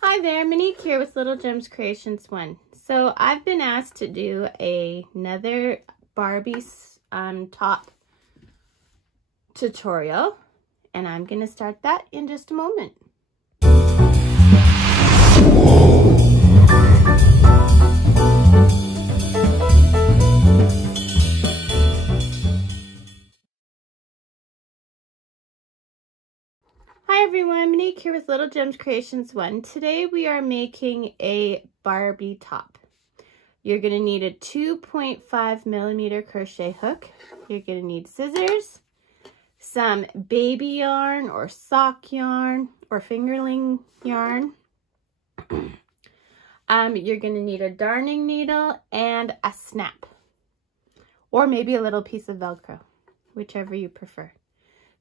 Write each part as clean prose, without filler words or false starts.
Hi there, Monique here with Little Gems Creations 1. So I've been asked to do another Barbie top tutorial, and I'm going to start that in just a moment. Hi everyone, Monique here with Little Gems Creations 1. Today we are making a Barbie top. You're going to need a 2.5mm crochet hook. You're going to need scissors, some baby yarn or sock yarn or fingerling yarn. You're going to need a darning needle and a snap, or maybe a little piece of Velcro, whichever you prefer.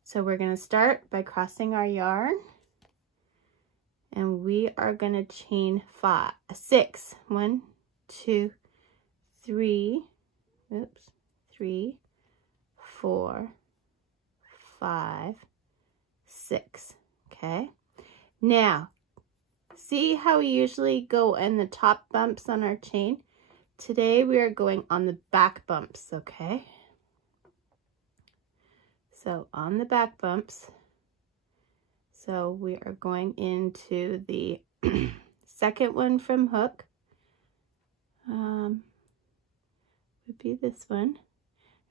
So we're going to start by crossing our yarn, and we are going to chain 6. 1, 2, 3, 3, 4, 5, 6. Okay. Now, see how we usually go in the top bumps on our chain? Today we are going on the back bumps, okay? So on the back bumps, so we are going into the second one from hook, would be this one,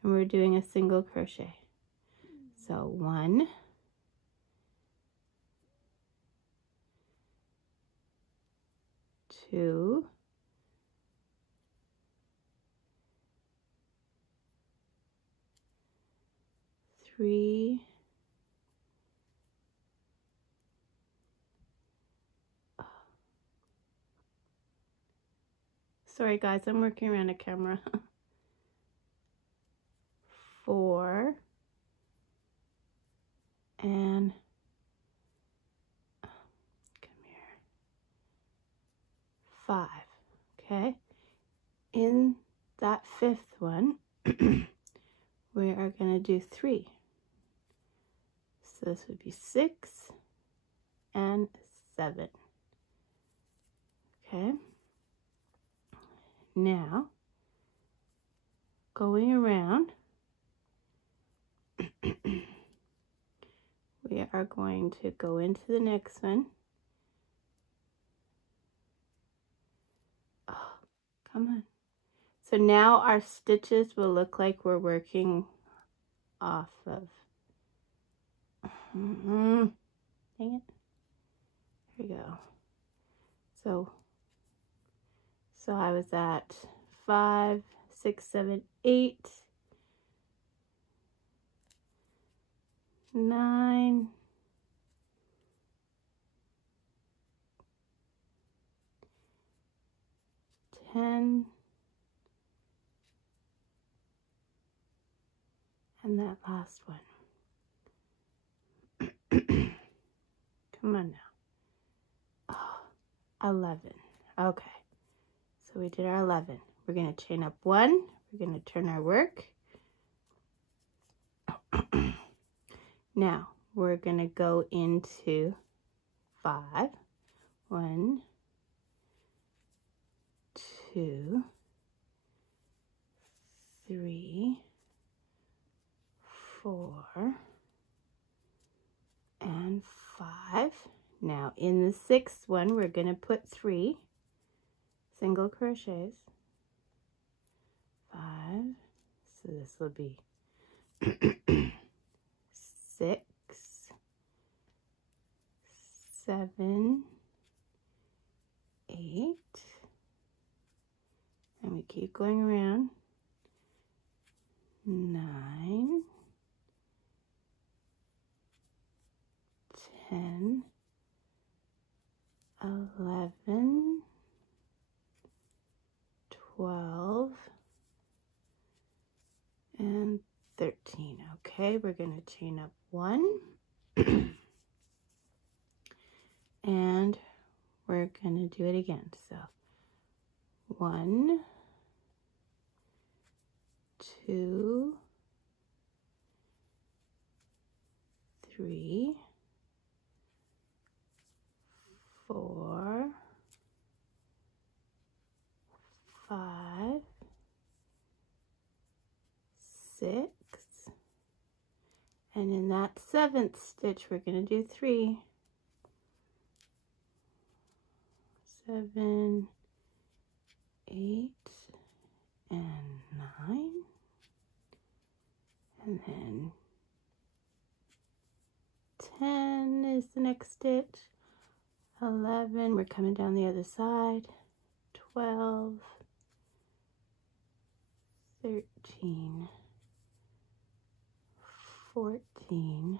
and we're doing a single crochet. So 1, 2, 3, 4, guys, I'm working around a camera. 4, and come here, 5. Okay, in that 5th one we are going to do 3. So this would be 6 and 7. Okay, now going around, we are going to go into the next one. Oh, come on. So now our stitches will look like we're working off of, dang it, here we go. So I was at 5, 6, 7, 8, 9, 10, and that last one. Come on now. Oh, 11. Okay, so we did our 11. We're going to chain up 1. We're going to turn our work. Now we're going to go into 5. 1, 2, 3, 4, and 5. Now in the 6th one, we're going to put 3 single crochets. 5. So this will be 6, 7, 8, and we keep going around. 9, 10, 11, 12, and 13. Okay, we're going to chain up 1 and we're going to do it again. So 1, 2, 3, 4, 7th stitch, we're going to do 3, 7, 8, and 9, and then 10 is the next stitch, 11, we're coming down the other side, 12, 13, 14,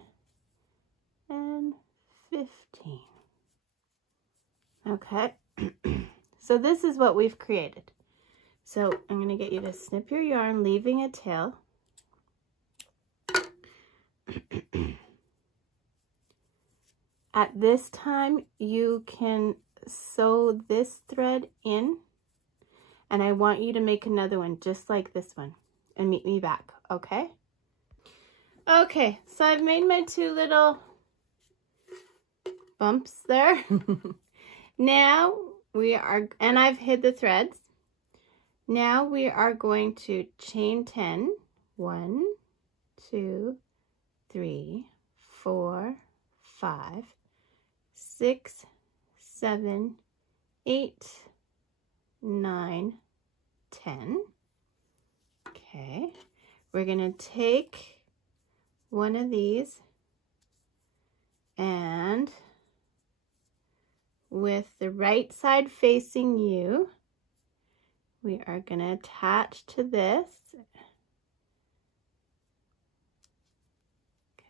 and 15. Okay, so this is what we've created. So I'm going to get you to snip your yarn, leaving a tail. At this time, you can sew this thread in, and I want you to make another one just like this one and meet me back, okay? Okay, so I've made my 2 little bumps there. Now we are, and I've hid the threads. Now we are going to chain 10. 1, 2, 3, 4, 5, 6, 7, 8, 9, 10. Okay, we're going to take one of these, and with the right side facing you, we are going to attach to this.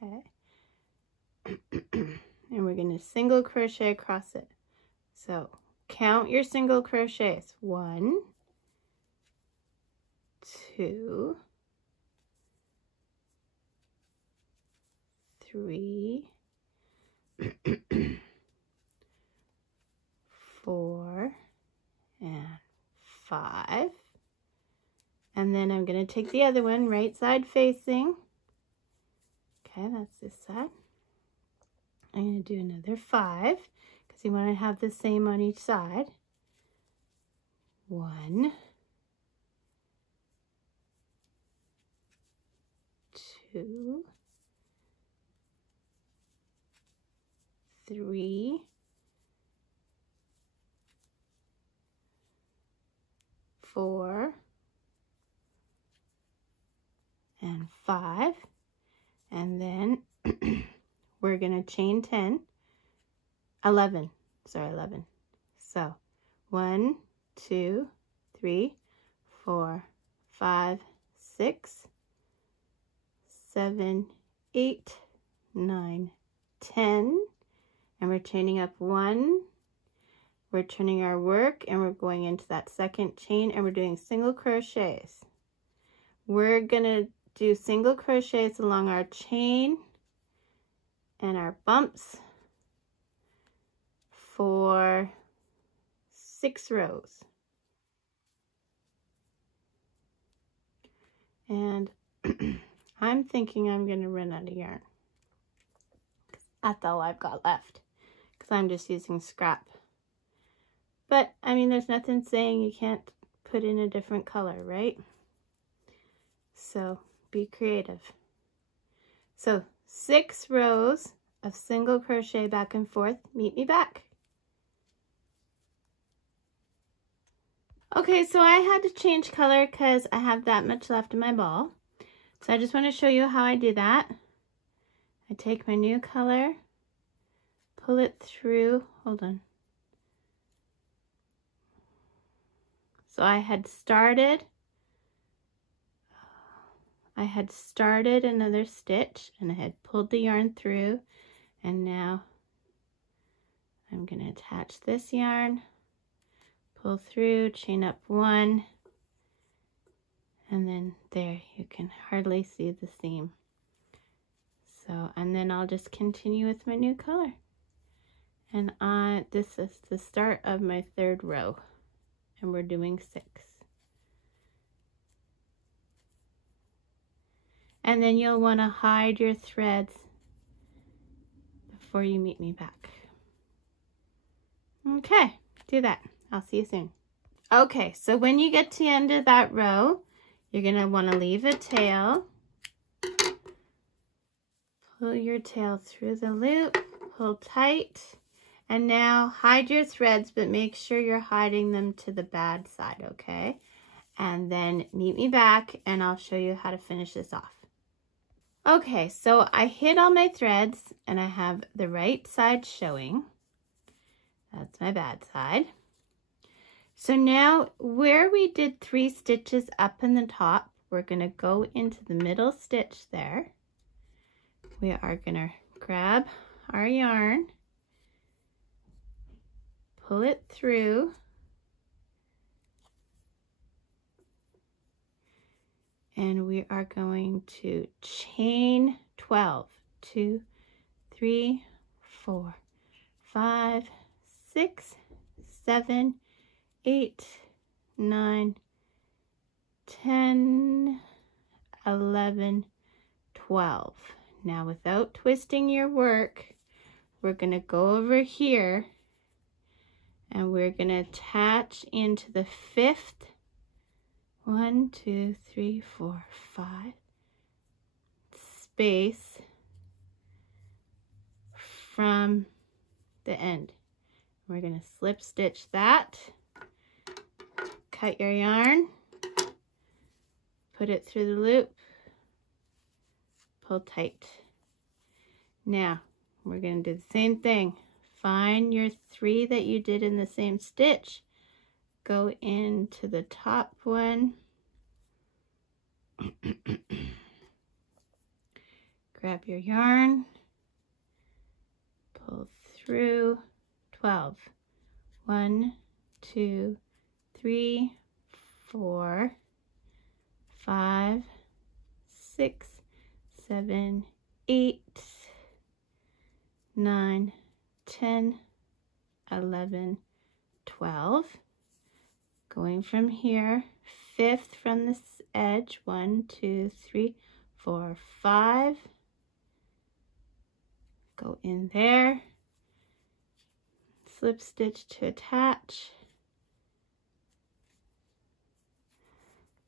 Okay. And we're going to single crochet across it. So count your single crochets. 1, 2, 3, 4, and 5. And then I'm going to take the other one, right side facing. Okay, that's this side. I'm going to do another 5 because you want to have the same on each side. 1, 2, 3, 4, and 5, and then we're going to chain 11. So 1, 2, 3, 4, 5, 6, 7, 8, 9, 10, and we're chaining up 1. We're turning our work and we're going into that second chain and we're doing single crochets. We're gonna do single crochets along our chain and our bumps for 6 rows. And I'm thinking I'm gonna run out of yarn. That's all I've got left because I'm just using scrap. But, I mean, there's nothing saying you can't put in a different color, right? So, be creative. So, 6 rows of single crochet back and forth. Meet me back. Okay, so I had to change color because I have that much left in my ball. So, I just want to show you how I do that. I take my new color, pull it through, hold on. So I had started another stitch and I had pulled the yarn through, and now I'm going to attach this yarn, pull through, chain up 1, and then there you can hardly see the seam. So, and then I'll just continue with my new color. And this is the start of my 3rd row. And we're doing 6. And then you'll want to hide your threads before you meet me back. Okay, do that. I'll see you soon. Okay, so when you get to the end of that row, you're going to want to leave a tail, Pull your tail through the loop, pull tight, and now hide your threads, but make sure you're hiding them to the bad side, okay? And then meet me back and I'll show you how to finish this off. Okay, so I hid all my threads and I have the right side showing. That's my bad side. So now where we did 3 stitches up in the top, we're gonna go into the middle stitch there. We are gonna grab our yarn, pull it through, and we are going to chain 12. 2, 3, 4, 5, 6, 7, 8, 9, 10, 11, 12. Now without twisting your work, we're going to go over here and we're going to attach into the 5th 1, 2, 3, 4, 5 space from the end. We're going to slip stitch that, cut your yarn, put it through the loop, pull tight. Now we're going to do the same thing. Find your 3 that you did in the same stitch. Go into the top one. Grab your yarn. Pull through 12. 1, 2, 3, 4, 5, 6, 7, 8, 9, 10, 11, 12. Going from here, 5th from this edge, 1, 2, 3, 4, 5. Go in there, slip stitch to attach,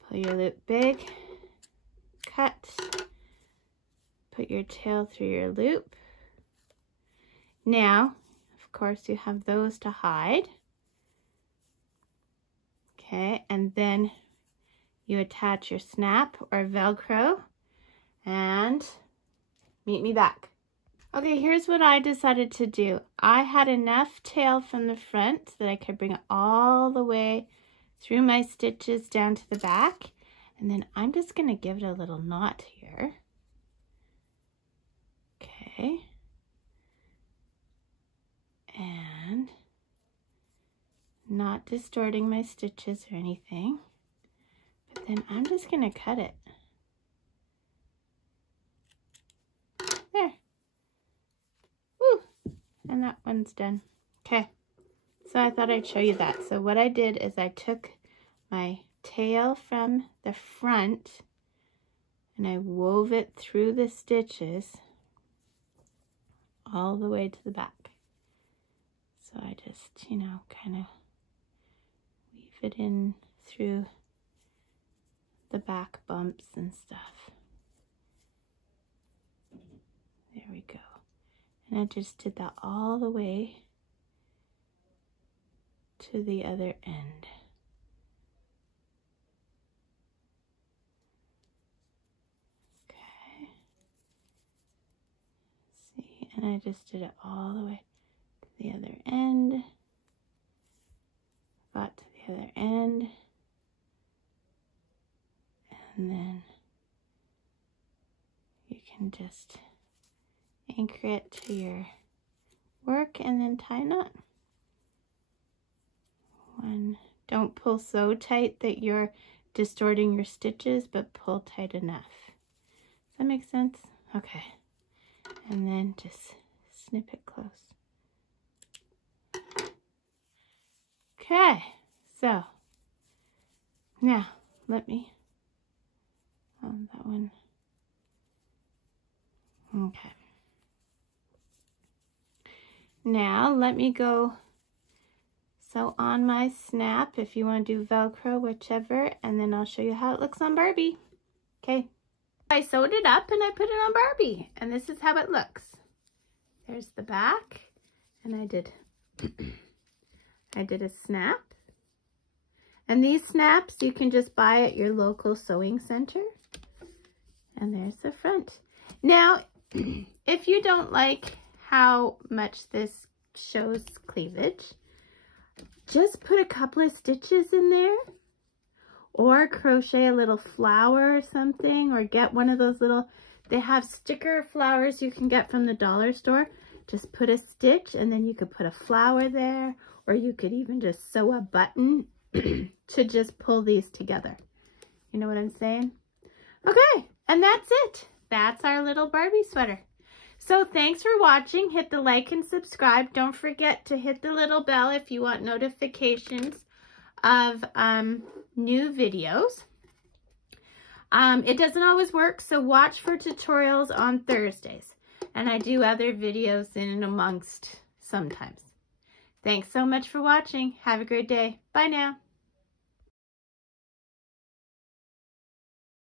pull your loop big, cut, put your tail through your loop. Now, of course, you have those to hide. Okay, and then you attach your snap or Velcro and meet me back. Okay, here's what I decided to do. I had enough tail from the front that I could bring it all the way through my stitches down to the back. And then I'm just gonna give it a little knot here. Okay. And not distorting my stitches or anything. But then I'm just gonna cut it. There. Woo! And that one's done. Okay. So I thought I'd show you that. So what I did is I took my tail from the front and I wove it through the stitches all the way to the back. So I just, you know, kind of weave it in through the back bumps and stuff. There we go. And I just did that all the way to the other end. Okay. See, and I just did it all the way to the other end. Got to the other end. And then you can just anchor it to your work and then tie a knot. Don't pull so tight that you're distorting your stitches, but pull tight enough. Does that make sense? Okay. And then just snip it close. Okay, so now let me that one. Okay. Now let me go sew on my snap, if you want to do Velcro, whichever, and then I'll show you how it looks on Barbie. Okay. I sewed it up and I put it on Barbie, and this is how it looks. There's the back, and I did a snap. And these snaps you can just buy at your local sewing center. And there's the front. Now, if you don't like how much this shows cleavage, just put a couple of stitches in there, or crochet a little flower or something, or get one of those little, they have sticker flowers you can get from the dollar store. Just put a stitch and then you could put a flower there, or you could even just sew a button to just pull these together. You know what I'm saying? Okay, and that's it. That's our little Barbie sweater. So thanks for watching. Hit the like and subscribe. Don't forget to hit the little bell if you want notifications of new videos. It doesn't always work, so watch for tutorials on Thursdays. And I do other videos in and amongst sometimes. Thanks so much for watching. Have a great day. Bye now.